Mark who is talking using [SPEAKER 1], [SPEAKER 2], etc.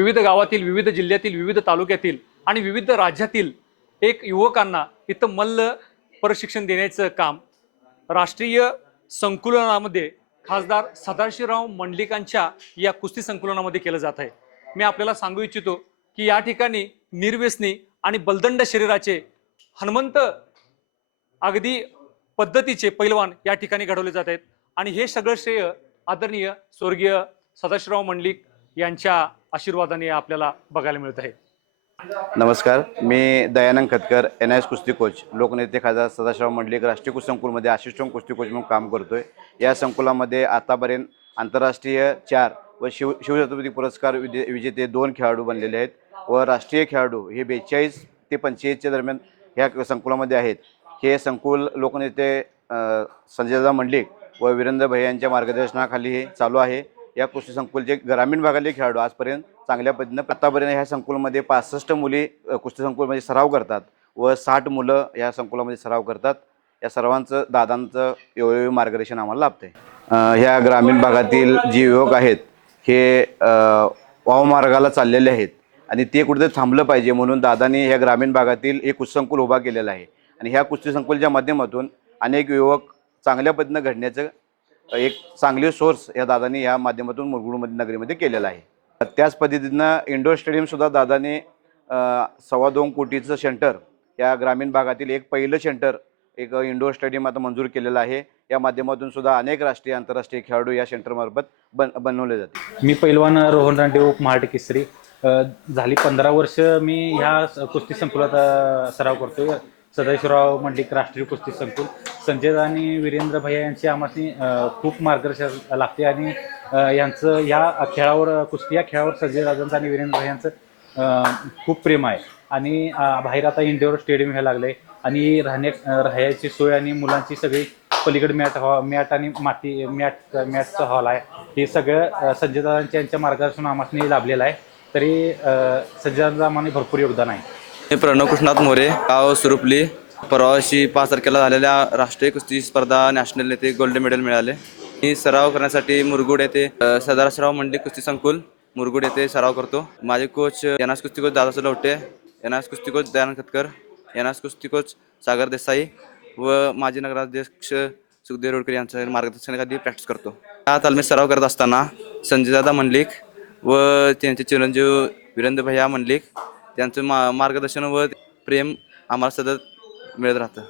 [SPEAKER 1] विविध गावातील विविध जिल्ह्यातील विविध तालुक्यातील आणि विविध राज्यातील एक युवकांना इथं मल्ल प्रशिक्षण देण्याचं काम राष्ट्रीय संकुलनामध्ये खासदार सदाशिवराव मंडलिकांच्या या कुस्ती संकुलनामध्ये केलं जात आहे. मी आपल्याला सांगू इच्छितो की या ठिकाणी निर्व्यसनी आणि बलदंड शरीराचे हनुमंत अगदी पद्धतीचे पैलवान या ठिकाणी घडवले जात आहेत. आणि हे सगळं श्रेय आदरणीय स्वर्गीय सदाशिवराव मंडलिक यांच्या आशीर्वादाने आपल्याला बघायला मिळत आहे.
[SPEAKER 2] नमस्कार मी दयानंद खतकर एन एस कुस्ती कोच लोकनेते खासदार सदाशिवराव मंडलिक राष्ट्रीय कुस्ती संकुलमध्ये असिस्टंट कुस्ती कोच म्हणून काम करतोय. या संकुलामध्ये आतापर्यंत आंतरराष्ट्रीय चार व शिव शिवछत्रपती पुरस्कार विजे विजेते दोन खेळाडू बनलेले आहेत व राष्ट्रीय खेळाडू हे बेचाळीस ते पंचेचाळीसच्या दरम्यान ह्या संकुलामध्ये आहेत. हे संकुल लोकनेते संजयदा मंडलिक व वीरेंद्र भैया यांच्या मार्गदर्शनाखाली हे चालू आहे. या कृषी संकुल जे ग्रामीण भागातले खेळाडू आजपर्यंत चांगल्या पद्धतीनं आतापर्यंत ह्या संकुलमध्ये पासष्ट मुली कुस्ती संकुलमध्ये सराव करतात व साठ मुलं या संकुलामध्ये सराव करतात. या सर्वांचं दादांचं वेळोवेळी मार्गदर्शन आम्हाला लाभते ह्या ग्रामीण भागातील जे युवक आहेत हे वावमार्गाला चाललेले आहेत आणि ते कुठेतरी थांबलं पाहिजे म्हणून दादांनी ह्या ग्रामीण भागातील एक कुस्ती संकुल उभा केलेला आहे. आणि ह्या कुस्ती संकुलच्या माध्यमातून अनेक युवक चांगल्या पद्धतीनं घडण्याचं एक चांगली सोर्स या दादांनी या माध्यमातून मुरगुडमध्ये नगरीमध्ये केलेला आहे. त्याच पद्धतीनं इंडोर स्टेडियमसुद्धा दादाने सव्वा दोन कोटीचं सेंटर या ग्रामीण भागातील एक पहिलं सेंटर एक इंडोर स्टेडियम आता मंजूर केलेलं आहे. या माध्यमातून सुद्धा अनेक राष्ट्रीय आंतरराष्ट्रीय खेळाडू या सेंटरमार्फत बन बनवले जाते
[SPEAKER 3] मी पैलवान रोहन रांडे उप महाड केसरी झाली पंधरा वर्ष मी ह्या कुस्ती संकुलात सराव करतोय. सदाशिवराव मंडलिक राष्ट्रीय कुस्ती संकुल. संजय आणि वीरेंद्र भैया यांची आम्हाला खूप मार्गदर्शन लागते आणि यांचं या खेळावर कुस्ती या खेळावर संजय राजांचं आणि वीरेंद्र भैयांचं खूप प्रेम आहे. आणि बाहेर आता इंडोर स्टेडियम व्हायला लागले आणि राहण्या राहायची सोय आणि मुलांची सगळी पलीकडे मॅट हॉ मॅट आणि माती मॅट मॅटचं हॉल आहे. हे सगळं संजय दादांच्या यांच्या मार्गदर्शन आम्हाला लाभलेलं आहे. तरी संजय दादा आम्हाला भरपूर योगदान आहे.
[SPEAKER 4] मी प्रणव कृष्णात मोरे गाव सुरुपली परवाशी पाच तारखेला झालेल्या राष्ट्रीय कुस्ती स्पर्धा नॅशनल येथे गोल्ड मेडल मिळाले. मी सराव करण्यासाठी मुरगुड येथे अ, सदाशिवराव कुस्ती संकुल मुरगुड येथे सराव करतो. माझे कोच एनास कुस्ती कोच दादा लवटे एनास कुस्ती कोच दयानंद खतकर एनास कुस्ती कोच सागर देसाई व माजी नगराध्यक्ष सुखदेव रोडकर यांच्या मार्गदर्शनाखाली प्रॅक्टिस करतो. त्या तालमीत सराव करत असताना संजयदादा मंडलिक व त्यांचे चिरंजीव वीरेंद्र भैया मंडलिक त्यांचं मा मार्गदर्शन व प्रेम आम्हाला सतत मिळत राहतं.